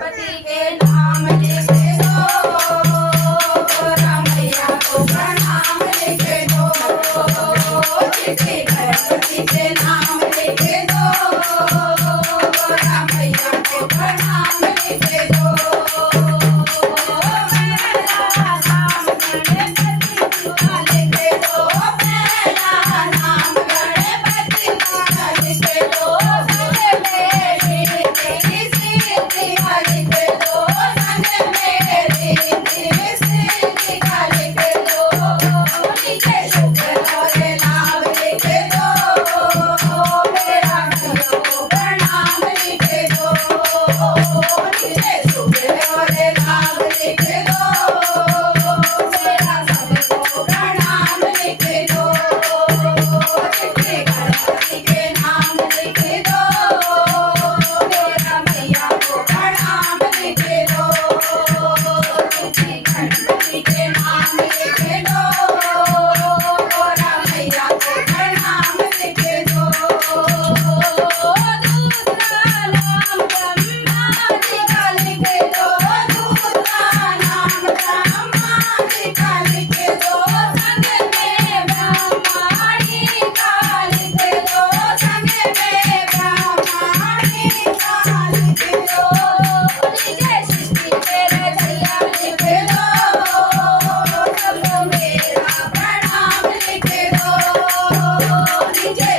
पति के नाम लिख दो, रामैया को प्रणाम लिख दो। चिट्ठी गणपति के नाम लिख दो, रामैया को प्रणाम लिख दो। मेरा नाम गणपति का लिख दो, मेरा नाम गणपति का लिख दो। संग मेरी सिद्धि का लिख दो, संग मेरी सिद्धि का लिख दो। नीचे शुभ और लाभ लिख दो, मेरा भैया को प्रणाम लिख दो। नीचे शुभ और लाभ लिख दो, मेरा सबको प्रणाम लिख दो। चिट्ठी गणपति के नाम लिख दो, मेरा भैया को प्रणाम लिख दो। चिट्ठी गणपति के नाम लिख दो, रामैया को प्रणाम लिख दो। दूसरा नाम ब्रह्मा जी का लिख दो, दूसरा नाम ब्रह्मा जी का लिख दो। संग में ब्रह्माणी का लिख दो, संग में ब्रह्माणी का लिख दो। नीचे सृष्टि तेरे भैया लिख दो, सबको मेरा प्रणाम लिख दो। नीचे